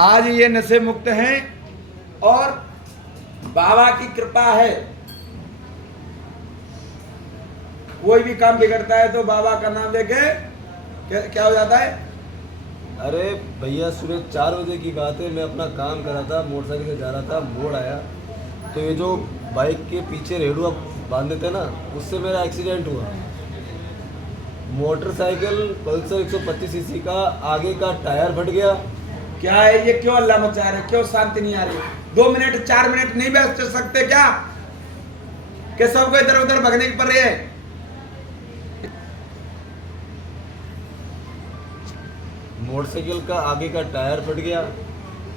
आज ये नशे मुक्त हैं और बाबा की कृपा है। कोई भी काम बिगड़ता है तो बाबा का नाम लेके क्या हो जाता है। अरे भैया सुबह 4 बजे की बात है, मैं अपना काम कर रहा था, मोटरसाइकिल से जा रहा था, मोड़ आया तो ये जो बाइक के पीछे रेडुआ बांध देते हैं ना, उससे मेरा एक्सीडेंट हुआ। मोटरसाइकिल पल्सर 125 सीसी का आगे का टायर फट गया। क्या है ये, क्यों अल्लाह मचा रहे, क्यों शांति नहीं आ रही? 2 मिनट 4 मिनट नहीं बैठ सकते क्या कि सबको इधर उधर भगने की पड़ रही है? मोटरसाइकिल का आगे का टायर फट गया,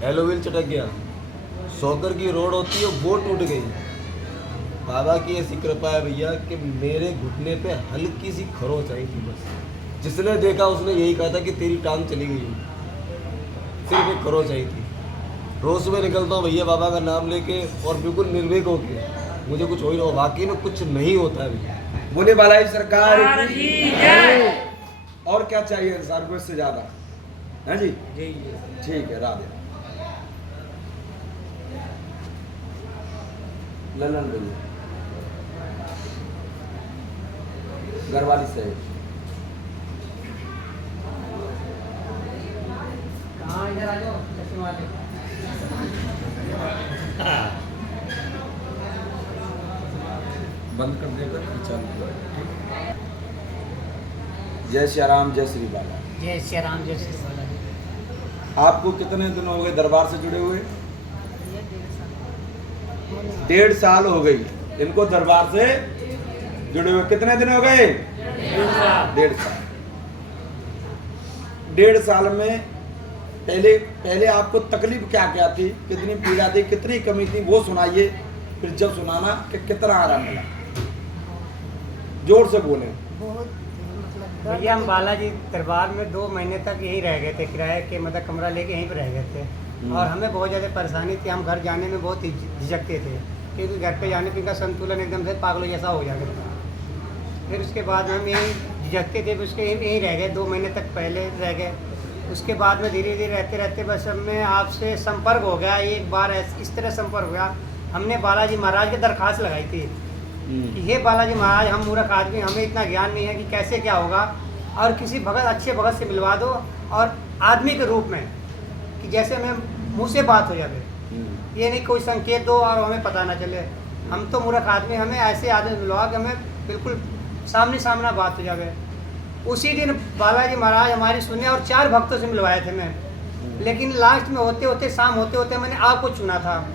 एलोव्हील चटक गया, सॉकर की रोड होती है वो टूट गई। बाबा की ऐसी कृपा है भैया कि मेरे घुटने पे हल्की सी खरोंच आई थी बस। जिसने देखा उसने यही कहा था कि तेरी टांग चली गई, सिर्फ एक खरोंच आई थी। रोज सुबह निकलता हूँ भैया बाबा का नाम लेके और बिल्कुल निर्भीक होके, मुझे कुछ हो ही ना हो, वाकई में कुछ नहीं होता है भैया। बोले बालाई सरकार की जय। और क्या चाहिए इंसान को इससे ज्यादा, है जी? ठीक है, राधे। ललन भैया घरवाली से बंद कर देगा, चालू। जय श्री राम, जय श्री बाला। जय श्री राम, जय श्री बाला। आपको कितने दिन हो गए दरबार से जुड़े हुए? 1.5 साल हो गई इनको दरबार से जुड़े हुए। कितने दिन हो गए? 1.5 साल। 1.5 साल में पहले आपको तकलीफ क्या क्या थी, कितनी पीड़ा थी, कितनी कमी थी, वो सुनाइए। फिर जब सुनाना कि कितना आराम मिला, जोर से बोले। बहुत मतलब भैया हम बालाजी दरबार में 2 महीने तक यहीं रह गए थे, किराए के मतलब कमरा लेके यहीं पर रह गए थे। और हमें बहुत ज़्यादा परेशानी थी, हम घर जाने में बहुत झिझकते थे क्योंकि घर पे जाने पे इनका संतुलन एकदम से पागलों जैसा हो जाता था। फिर उसके बाद हम यहीं झिझकते थे, उसके यहीं रह गए, 2 महीने तक पहले रह गए। उसके बाद में धीरे धीरे रहते रहते बस हमें आपसे संपर्क हो गया। एक बार इस तरह संपर्क हो गया, हमने बालाजी महाराज की दरख्वास्त लगाई थी कि हे बालाजी महाराज, हम मूर्ख आदमी, हमें इतना ज्ञान नहीं है कि कैसे क्या होगा, और किसी भगत अच्छे भगत से मिलवा दो और आदमी के रूप में कि जैसे हमें मुँह से बात हो जाए, ये नहीं कोई संकेत दो और हमें पता ना चले। हम तो मूर्ख आदमी, हमें ऐसे आदमी मिलवा कि हमें बिल्कुल सामने सामना बात हो जाए। उसी दिन बालाजी महाराज हमारी सुने और 4 भक्तों से मिलवाए थे मैं। लेकिन लास्ट में होते होते शाम होते होते मैंने आपको चुना था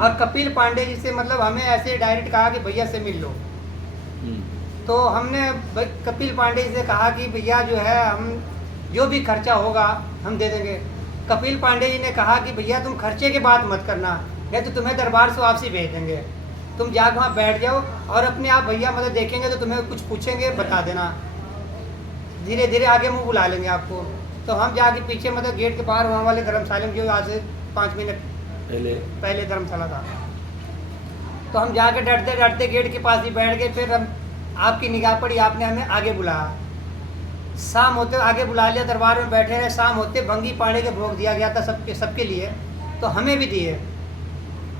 और कपिल पांडे जी से मतलब हमें ऐसे डायरेक्ट कहा कि भैया से मिल लो। तो हमने कपिल पांडे जी से कहा कि भैया जो है हम जो भी खर्चा होगा हम दे देंगे। कपिल पांडे जी ने कहा कि भैया तुम खर्चे की बात मत करना, नहीं तो तुम्हें दरबार से वापसी भेज देंगे, तुम जाकर वहाँ बैठ जाओ और अपने आप भैया मतलब देखेंगे तो तुम्हें कुछ पूछेंगे बता देना, धीरे धीरे आगे मुँह बुला लेंगे आपको। तो हम जाके पीछे मतलब गेट के बाहर वहाँ वाले धर्मशाला में, जो आज से 5 मिनट पहले धर्मशाला था, तो हम जाके डरते डरते गेट के पास ही बैठ गए। फिर हम आपकी निगाह पड़ी, आपने हमें आगे बुलाया। शाम होते आगे बुला लिया, दरबार में बैठे रहे। शाम होते भंगी पाड़े के भोग दिया गया था सबके लिए, तो हमें भी दिए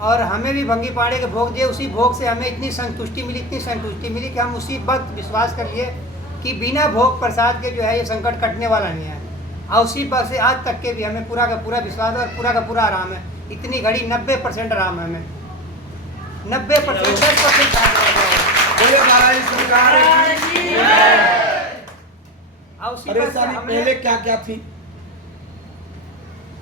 और हमें भी भंगी पाड़े के भोग दिए। उसी भोग से हमें इतनी संतुष्टि मिली कि हम उसी वक्त विश्वास कर लिए कि बिना भोग प्रसाद के जो है ये संकट कटने वाला नहीं है। और उसी वक्त से आज तक के भी हमें पूरा का पूरा विश्वास और पूरा का पूरा आराम है। इतनी घड़ी 90% आराम है हमें, 90%, 10% पहले क्या क्या थी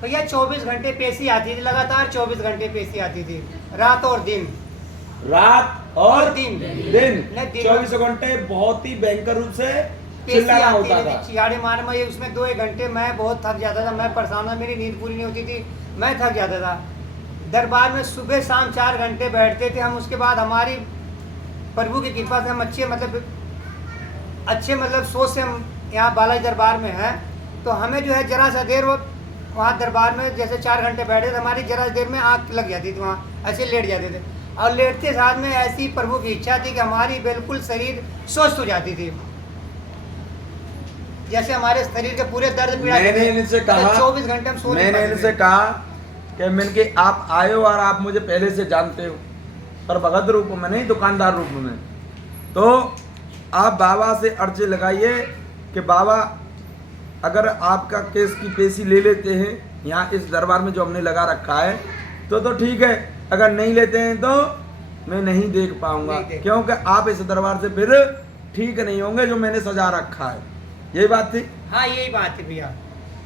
भैया? 24 घंटे पेशी आती थी, लगातार 24 घंटे पेशी आती थी, रात और दिन। रात और दिन 24 घंटे बहुत ही भयंकर रूप से चिल्लाना होता था। चिहाड़े मार में उसमें 2-1 घंटे मैं बहुत थक जाता था, मैं परेशान था, मेरी नींद पूरी नहीं होती थी, मैं थक जाता था। दरबार में सुबह शाम 4 घंटे बैठते थे हम। उसके बाद हमारी प्रभु की कृपा से हम अच्छे मतलब सोच से हम यहाँ बालाजी दरबार में हैं। तो हमें जो है जरा सा देर वहाँ दरबार में जैसे 4 घंटे बैठे थे, हमारी जरा देर में आँख लग जाती थी, वहाँ ऐसे लेट जाते थे। और लेटते साथ में ऐसी प्रभु की इच्छा थी कि हमारी बिल्कुल शरीर स्वस्थ हो जाती थी। जैसे हमारे शरीर के पूरे दर्द पीड़ा मैंने इनसे कहा 24 घंटे हम सो नहीं मैंने पाते इनसे थे। कहा कि मैंने कि आप आए हो और आप मुझे पहले से जानते हो, पर भगत रूप में नहीं, दुकानदार रूप में। तो आप बाबा से अर्जी लगाइए कि बाबा अगर आपका केस की पेशी ले लेते हैं यहाँ इस दरबार में जो हमने लगा रखा है तो ठीक है, अगर नहीं लेते हैं तो मैं नहीं देख पाऊंगा, नहीं देख। क्योंकि आप इस दरबार से फिर ठीक नहीं होंगे जो मैंने सजा रखा है। यही बात थी हाँ यही बात है भैया,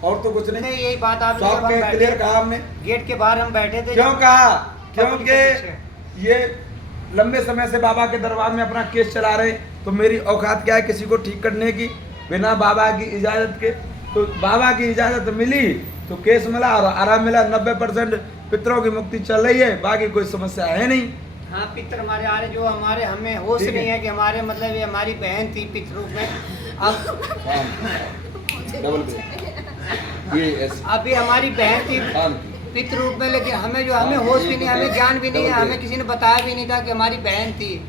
और तो कुछ नहीं। नहीं यही बात आप सब क्लियर कहा हमने। गेट के बाहर हम बैठे थे। क्यों कहा? क्योंकि पीछे। ये लंबे समय से बाबा के दरबार में अपना केस चला रहे, तो मेरी औकात क्या है किसी को ठीक करने की बिना बाबा की इजाजत के? तो बाबा की इजाजत मिली तो केस मिला और आराम मिला। 90% पितरों की मुक्ति चल रही है, बाकी कोई समस्या है नहीं। हाँ पितर हमारे आ रहे, जो हमारे हमें होश ठीक है। नहीं है कि हमारे मतलब ये हमारी बहन थी पितर रूप में। अब डबल पे ये ऐसे अभी हमारी बहन थी खान पितर रूप में, लेकिन हमें होश भी नहीं, हमें ज्ञान भी नहीं है, हमें किसी ने बताया भी नहीं था कि हमारी बहन थी।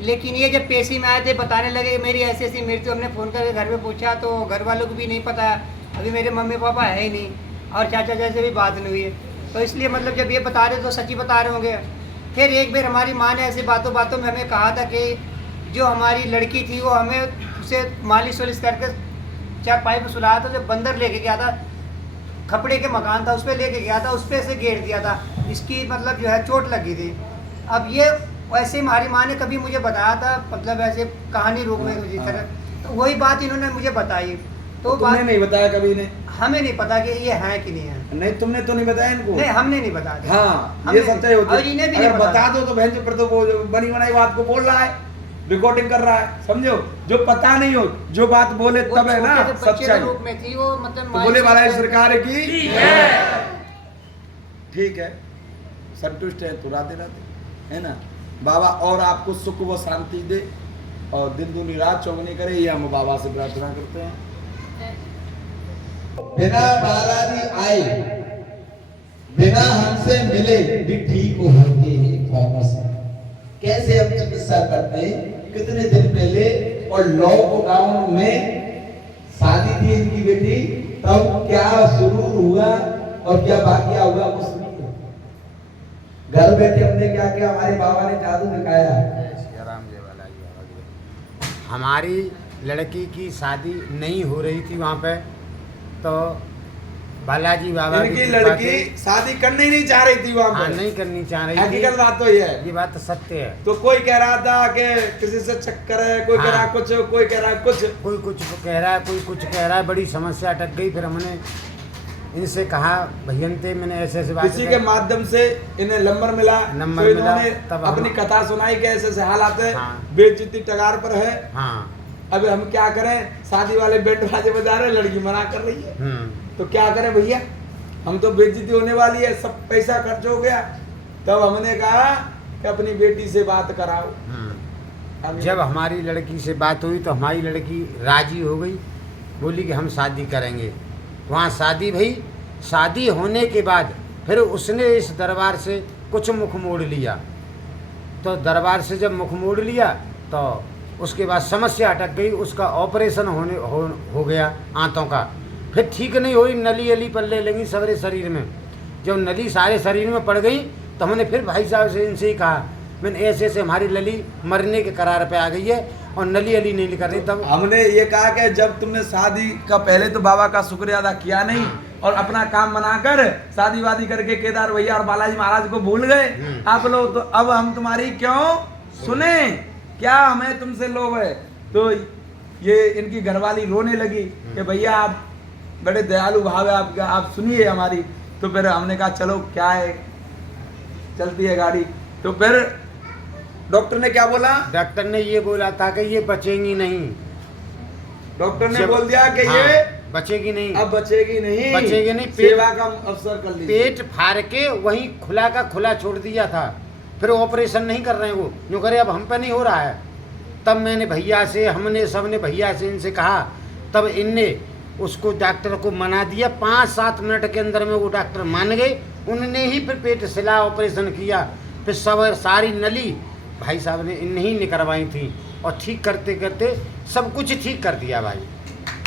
लेकिन ये जब पेशी में आए थे बताने लगे कि मेरी ऐसी ऐसी मृत्यु, हमने फ़ोन करके घर में पूछा तो घर वालों को भी नहीं पता, अभी मेरे मम्मी पापा है ही नहीं और चाचा चाचा भी बात नहीं हुई है। तो इसलिए मतलब जब ये बता रहे तो सच ही बता रहे होंगे। फिर एक बार हमारी माँ ने ऐसी बातों बातों में हमें कहा था कि जो हमारी लड़की थी वो हमें उसे मालिश वालिश करके चारपाई पर सुलाया था, जब बंदर लेके गया था, खपड़े के मकान था उस पर लेके गया था, उस पर से घेर दिया था, इसकी मतलब जो है चोट लगी थी। अब ये वैसे हमारी माँ ने कभी मुझे बताया था, मतलब ऐसे कहानी रूप में जिस तरह, तो वही बात इन्होंने मुझे बताई। तो तुमने बात नहीं बताया कभी ने? हमें नहीं पता कि ये है कि नहीं है। नहीं तुमने तो नहीं बताया इनको? नहीं हमने नहीं बताया। हाँ हमने ये सच्चाई होती और इन्हें भी नहीं अगर पता। बता दो तो बहन जो फिर तो वो जो बनी बनाई बात को बोल रहा है, रिकॉर्डिंग कर रहा है, समझो। जो पता नहीं हो जो बात बोले वो तब है ना छोटे से बच्चे के सच्चाई। रूप में थी वो, मतलब तो मालिश बोले वाला है करके- सरकार की ठीक है, संतुष्ट है तो राधे राधे, है ना। बाबा और आपको सुख व शांति दे और दिन दूनी रात चौगनी करे, ये हम बाबा से प्रार्थना करते हैं। बिना बालाजी आए, बिना हमसे मिले भी ठीक होते हैं बाबा से। कैसे हम चिकित्सा करते हैं? कितने दिन पहले और लॉकडाउन में शादी थी इनकी बेटी, तब क्या सुरूर हुआ और क्या बाकिया हुआ कुछ नहीं है। घर बैठे हमने क्या किया, हमारे बाबा ने जादू दिखाया। हमारी लड़की की शादी नहीं हो रही थी वहाँ पे, तो बालाजी बाबा की इनकी कृपा लड़की से- शादी करनी ही नहीं चाह रही थी वहां हाँ पर। नहीं करनी चाह रही हकीकत थी, बात तो ये है। ये बात तो सत्य है। तो कोई कह रहा था कि किसी से चक्कर है, कोई कह रहा हाँ। कुछ, कोई कह रहा कुछ। कोई कुछ कह रहा है, कोई कुछ कह रहा है, बड़ी समस्या अटक गई। फिर हमने इनसे कहा भैयनते मैंने ऐसे ऐसे बात किसी के माध्यम से इन्हें नंबर मिला, नंबर तो मिला, इन्होंने तब हम- अपनी कथा सुनाई कि ऐसे ऐसे हालात है, हाँ। बेइज्जती टगार पर है। हाँ अब हम क्या करें, शादी वाले बैंड बाजे बजा रहे, लड़की मना कर रही है, तो क्या करें भैया, हम तो बेइज्जती होने वाली है, सब पैसा खर्च हो गया। तब हमने कहा कि अपनी बेटी से बात कराओ। अब जब हमारी लड़की से बात हुई तो हमारी लड़की राजी हो गई, बोली कि हम शादी करेंगे। वहाँ शादी भई, शादी होने के बाद फिर उसने इस दरबार से कुछ मुख मोड़ लिया। तो दरबार से जब मुख मोड़ लिया तो उसके बाद समस्या अटक गई, उसका ऑपरेशन हो गया आंतों का। फिर ठीक नहीं हुई, नली अली पल्ले लगी सारे शरीर में। जब नली सारे शरीर में पड़ गई तो हमने फिर भाई साहब से इनसे ही कहा, मैंने ऐसे ऐसे हमारी लली मरने के करार पे आ गई है और नली अली नहीं कर रही। तब हमने ये कहा कि जब तुमने शादी का पहले तो बाबा का शुक्रिया अदा किया नहीं और अपना काम बनाकर शादी वादी करके केदार भैया और बालाजी महाराज को भूल गए आप लोग, तो अब हम तुम्हारी क्यों सुने, क्या हमें तुमसे लोभ है। तो ये इनकी घरवाली रोने लगी कि भैया आप बड़े दयालु भाव है आपका, आप सुनिए हमारी। तो फिर हमने कहा चलो क्या है, चलती है गाड़ी। तो फिर डॉक्टर ने क्या बोला, डॉक्टर ने ये बोला था कि ये बचेंगी नहीं। डॉक्टर ने जब- बोल दिया कि हाँ, ये बचेगी नहीं, अब बचेगी नहीं, बचेगी नहीं। सेवा का अवसर कर लीजिए। पेट फाड़ के वहीं खुला का खुला छोड़ दिया था। फिर ऑपरेशन नहीं कर रहे हैं वो, जो करे अब हम पे नहीं हो रहा है। तब मैंने भैया से, हमने सबने भैया से इनसे कहा, तब इनने उसको डॉक्टर को मना दिया। 5-7 मिनट के अंदर में वो डॉक्टर मान गए। उन्होंने ही फिर पेट सिला ऑपरेशन किया। फिर सब सारी नली भाई साहब ने इन्हें ही निकलवाई थी और ठीक करते करते सब कुछ ठीक कर दिया भाई।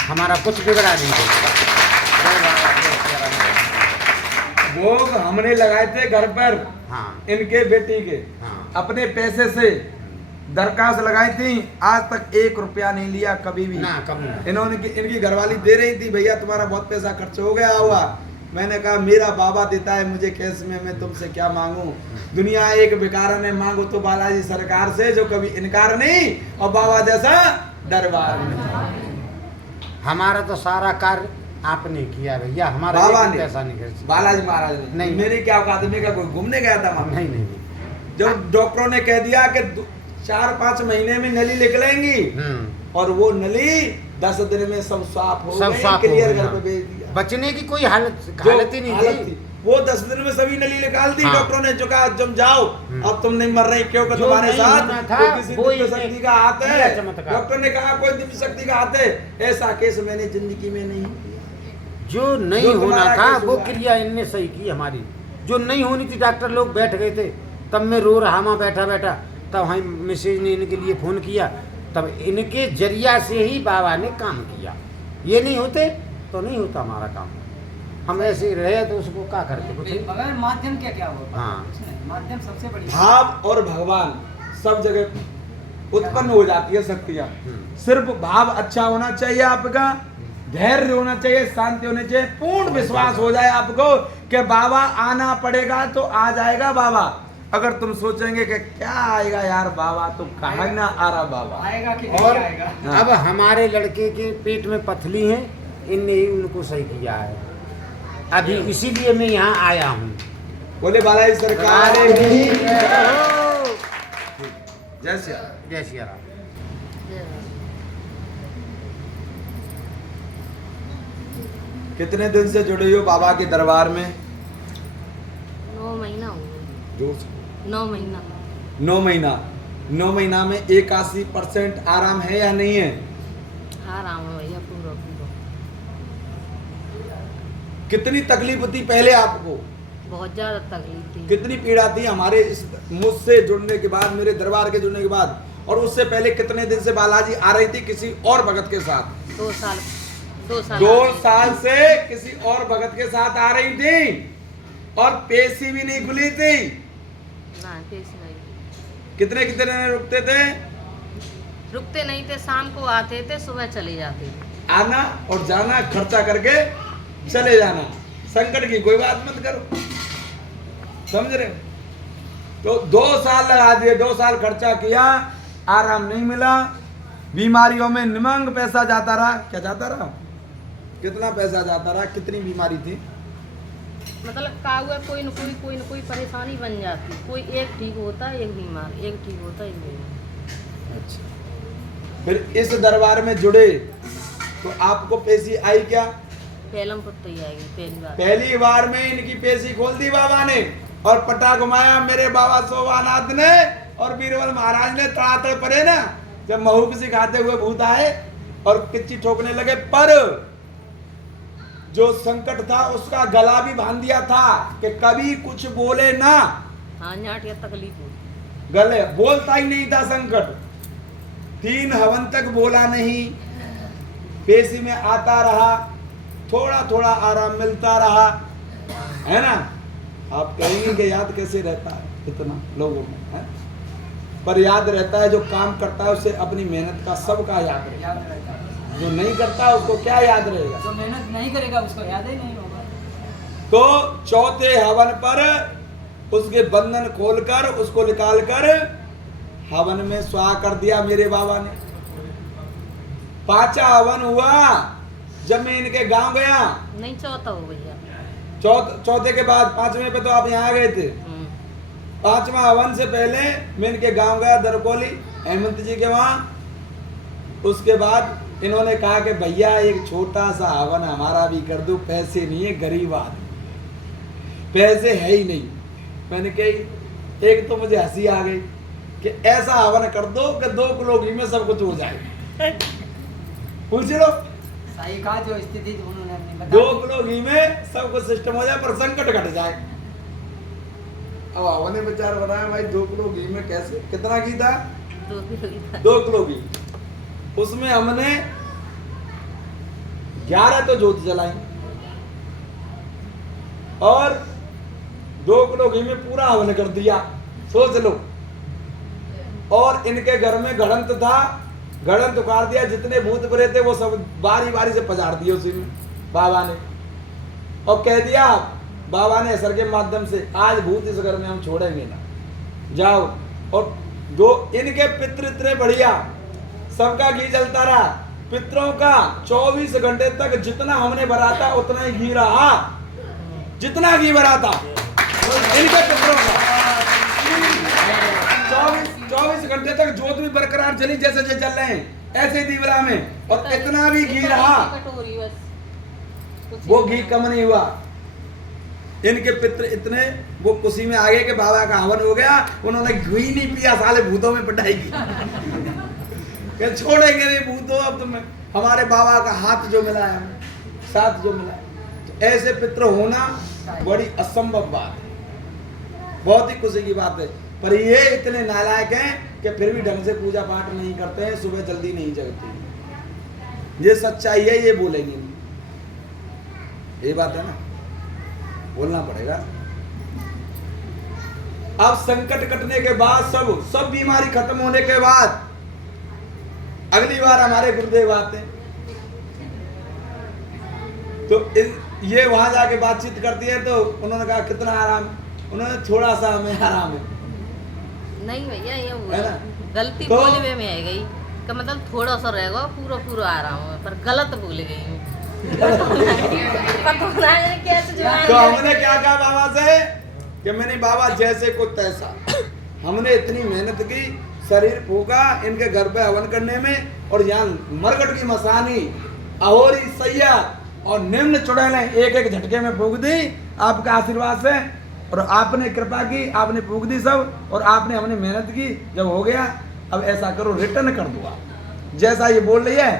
हमारा कुछ बिगड़ा नहीं है। भोग हमने लगाए थे घर पर, हाँ इनके बेटी के हाँ अपने पैसे से दरखास्त लगाई थी, आज तक 1 रुपया नहीं लिया कभी भी। ना कम नहीं। इन्होंने इनकी घरवाली दे रही थी, भैया तुम्हारा बहुत पैसा खर्च हो गया हुआ। मैंने कहा मेरा बाबा देता है मुझे कैश में, मैं तुमसे क्या मांगू। दुनिया एक बेकार है, मांगो तो बालाजी सरकार से जो कभी इनकार नहीं, और बाबा जैसा दरबार में। हमारा तो सारा कार्य आपने किया भैया, हमारा बाबा एक ने, पैसा नहीं खर्च। बालाजी महाराज ने नहीं। मेरी क्या औकात है, मैं क्या कोई घूमने गया था वहाँ? नहीं नहीं नहीं। जब डॉक्टरों ने कह दिया कि 4-5 महीने में नली निकलेंगी, और वो नली 10 दिन में सब साफ हो सब गई, साफ हो क्लियर गई, घर हाँ। पे भेज दिया। बचने की कोई हालत जो ही नहीं हालत थी। वो 10 दिन में सभी नली निकाल दी। हाँ। डॉक्टरों ने जो कहा तुम जाओ, अब तुम नहीं मर रही, क्योंकि जो तुम्हारे नहीं साथ होना था, कोई किसी वो दिव्य इसने शक्ति का हाथ किया है। चमत्कार। डॉक्टर ने कहा कोई दिव्य शक्ति का हाथ है, ऐसा केस मैंने जिंदगी में नहीं किया। जो नहीं जो होना तुम्हारा था केस वो हुआ। क्रिया इनने सही की हमारी। जो नहीं होनी थी, डॉक्टर लोग बैठ गए थे, तब मैं रो रहा वहाँ बैठा बैठा, तब हम मिसेज ने इनके लिए फ़ोन किया, तब इनके जरिया से ही बाबा ने काम किया। ये नहीं होते तो नहीं होता हमारा काम। हम ऐसे ही रहे तो उसको क्या करते कुछ नहीं। मगर माध्यम क्या होगा? हाँ। कुछ नहीं, माध्यम सबसे बड़ी भाव और भगवान सब जगह उत्पन्न हो जाती है शक्तियाँ। सिर्फ भाव अच्छा होना चाहिए आपका, धैर्य होना चाहिए, शांति होनी चाहिए, पूर्ण विश्वास हो जाए आपको कि बाबा आना पड़ेगा तो आ जाएगा बाबा। अगर तुम सोचेंगे कि क्या आएगा यार बाबा, तो कहा ना आ रहा बाबा आएगा कि और नहीं आएगा। अब हमारे लड़के के पेट में पथली है, इनने ही उनको सही किया है। अभी इसीलिए मैं यहाँ आया हूँ। बोले बालाजी सरकार अरे की ओ! जय श्री राम। जय श्री राम। कितने दिन से जुड़े हो बाबा के दरबार में? 9 महीना हो गए। जोर से। 9 महीना। 9 महीना। 9 महीना में 81% आराम है या नहीं है? आराम है भैया, पूरा पूरा। कितनी तकलीफ थी पहले आपको? बहुत ज्यादा तकलीफ थी। कितनी पीड़ा थी हमारे इस मुझसे जुड़ने के बाद, मेरे दरबार के जुड़ने के बाद? और उससे पहले कितने दिन से बालाजी आ रही थी किसी और भगत के साथ? 2 साल 2 साल 2 साल से किसी और भगत के साथ आ रही थी, और पेशी भी नहीं खुली थी। ना कैसे नहीं कितने कितने दिन रुकते थे? रुकते नहीं थे, शाम को आते थे, सुबह चले जाते थे। आना और जाना, खर्चा करके चले जाना। संकट की कोई बात मत करो, समझ रहे हो? तो 2 साल लगा दिए, 2 साल खर्चा किया, आराम नहीं मिला, बीमारियों में निमंग पैसा जाता रहा। क्या जाता रहा? कितना पैसा जाता रहा? कितनी बीमारी थी? मतलब का हुआ, कोई न कोई परेशानी बन जाती। कोई एक ठीक होता है, एक बीमार, एक ठीक होता है, एक बीमार। अच्छा, फिर इस दरबार में जुड़े तो आपको पेशी आई क्या? पहलम पुत्ती आएगी पहली बार। पहली बार में इनकी पेशी खोल दी बाबा ने, और पटा घुमाया मेरे बाबा शोभानाथ ने और बीरबल महाराज ने। तड़ातड़ पड़े ना, जब महू सिखाते हुए भूत आए और किच्ची ठोकने लगे, पर जो संकट था उसका गला भी बांध दिया था कि कभी कुछ बोले ना। हाँ, नाट या तकलीफ हुई। गले बोलता ही नहीं था संकट। 3 हवन तक बोला नहीं, पेशी में आता रहा, थोड़ा थोड़ा आराम मिलता रहा, है ना? आप कहेंगे कि याद कैसे रहता है इतना लोगों में, है? पर याद रहता है जो काम करता है, उसे अपनी मेहनत का सबका याद रहता याद रहता है। है। जो नहीं करता है उसको क्या याद रहेगा? जो मेहनत नहीं करेगा उसको याद ही नहीं होगा। तो चौथे हवन पर उसके बंधन खोलकर उसको निकालकर हवन में स्वाहा कर दिया मेरे बाबा ने। 5वां हवन हुआ जब मैं इनके गांव गया। नहीं, चौथा हो भैया। चौथे के बाद 5वें पे तो आप यहाँ गए थे। 5वां हवन से पहले मैं इनके गांव गया, दरकोली हेमंत जी के वहाँ। उसके बाद इन्होंने कहा कि भैया एक छोटा सा हवन हमारा भी कर दो, पैसे नहीं है, गरीब आदमी, पैसे है ही नहीं। मैंने कही, एक तो मुझे हंसी आ गई कि ऐसा हवन कर दो कि 2 किलो घी में सब कुछ हो जाए। पूछ लो, सही कहा, जो स्थिति उन्होंने अपनी बता 2 किलो घी में सब कुछ सिस्टम हो जाए, पर संकट घट जाए। अब हवन ने विचार बनाया, भाई 2 किलो घी में कैसे, कितना घी था? 2 किलो की था। 2 किलो घी। उसमें हमने 11 तो ज्योति जलाई और 2 किलो घी में पूरा हवन कर दिया, सोच लो। और इनके घर में घड़ंत था, घड़ंत उखाड़ दिया, जितने भूत प्रेत थे वो सब बारी बारी से पछाड़ दिए उसी में बाबा ने, और कह दिया बाबा ने असर के माध्यम से, आज भूत इस घर में हम छोड़ेंगे ना, जाओ। और दो इनके पितृ इतने बढ़िया, सबका घी जलता रहा, पितरों का 24 घंटे तक जितना हमने भरा था उतना ही घी रहा, जितना घी भरा था इनके पितरों का 24 घंटे तक ज्योत भी बरकरार चली, जैसे जल रहे हैं ऐसे दीवरा में, और इतना भी घी रहा, कटोरी बस, वो घी कम नहीं हुआ। इनके पितृ इतने वो खुशी में आ गए कि बाबा का हवन हो गया, उन्होंने घी नहीं पिया, साले भूतों में पिटाई की कि छोड़ेंगे नहीं भूतों, अब तुम्हें हमारे बाबा का हाथ जो मिला है, साथ जो मिला है। तो ऐसे पितृ होना बड़ी असंभव बात है, बहुत ही खुशी की बात है। पर ये इतने नालायक हैं कि फिर भी ढंग से पूजा पाठ नहीं करते हैं, सुबह जल्दी नहीं जगते। ये सच्चाई है, ये बोलेंगे, ये बात है ना, बोलना पड़ेगा। अब संकट कटने के बाद, सब बीमारी खत्म होने के बाद अगली बार हमारे गुरुदेव आते हैं, तो ये वहां जाके बातचीत करती है, तो उन्होंने कहा कितना आराम, उन्होंने थोड़ा सा हमें आराम है, नहीं भैया ये हुआ है ना? गलती तो- बोले में आ गई का मतलब थोड़ा सा रहेगा, पूरा पूरा आ रहा हूँ, पर गलत भूल गई हूँ। पता नहीं कैसे जवाब तो दिया। हमने क्या कहा बाबा से कि मैंने बाबा जैसे को तैसा, हमने इतनी मेहनत की, शरीर फूका इनके घर पे हवन करने में, और यहाँ मरकट की मसानी, अहोरी सैया और निम्न चुड़ैलें एक एक झटके में फूक दी आपका आशीर्वाद से, और आपने कृपा की, आपने फूक दी सब, और आपने हमने मेहनत की, जब हो गया अब ऐसा करो रिटर्न कर दो, आप जैसा ये बोल रही है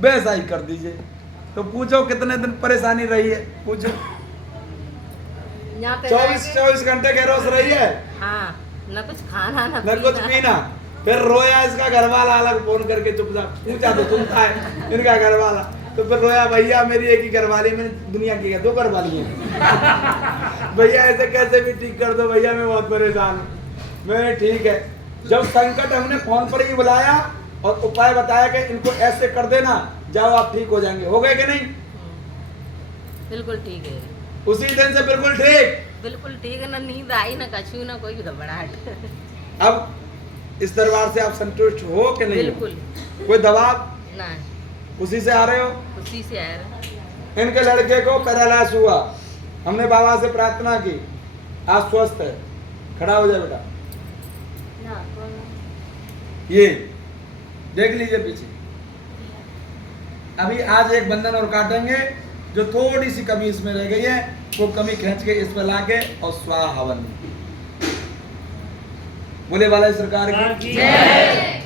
वैसा ही कर दीजिए। तो पूछो कितने दिन परेशानी रही है, पूछो। यहाँ पे 24 घंटे के रोज रही है, हाँ, न कुछ खाना न न कुछ पीना। फिर रोया इसका घर वाला अलग फोन करके, चुपचाप पूछा तो सुनता है इनका घर वाला, तो फिर रोया भैया मेरी एक ही घरवाली, मैंने दुनिया की 2 घरवाली है भैया ऐसे कैसे भी ठीक कर दो भैया, मैं बहुत परेशान हूँ। मैंने ठीक है, जब संकट हमने फोन पर ही बुलाया और उपाय बताया कि इनको ऐसे कर देना, जाओ आप ठीक हो जाएंगे, हो गए कि नहीं? बिल्कुल ठीक है, उसी दिन से बिल्कुल ठीक। बिल्कुल ठीक है, ना नींद आई ना कछू ना कोई घबराहट। अब इस दरबार से आप संतुष्ट हो कि नहीं? बिल्कुल कोई दबाव? ना, उसी से आ रहे हो? खुशी से आया रहा। इनके लड़के को पैरालाइज हुआ, हमने बाबा से प्रार्थना की, आज स्वस्थ है, खड़ा हो जाए बेटा। ना, कौन- ये देख लीजिए पीछे, अभी आज एक बंधन और काटेंगे, जो थोड़ी सी कमी इसमें रह गई है, वो कमी खींच के इस पर लाके और स्वाहा हवन। बोले वाला सरकार की जय।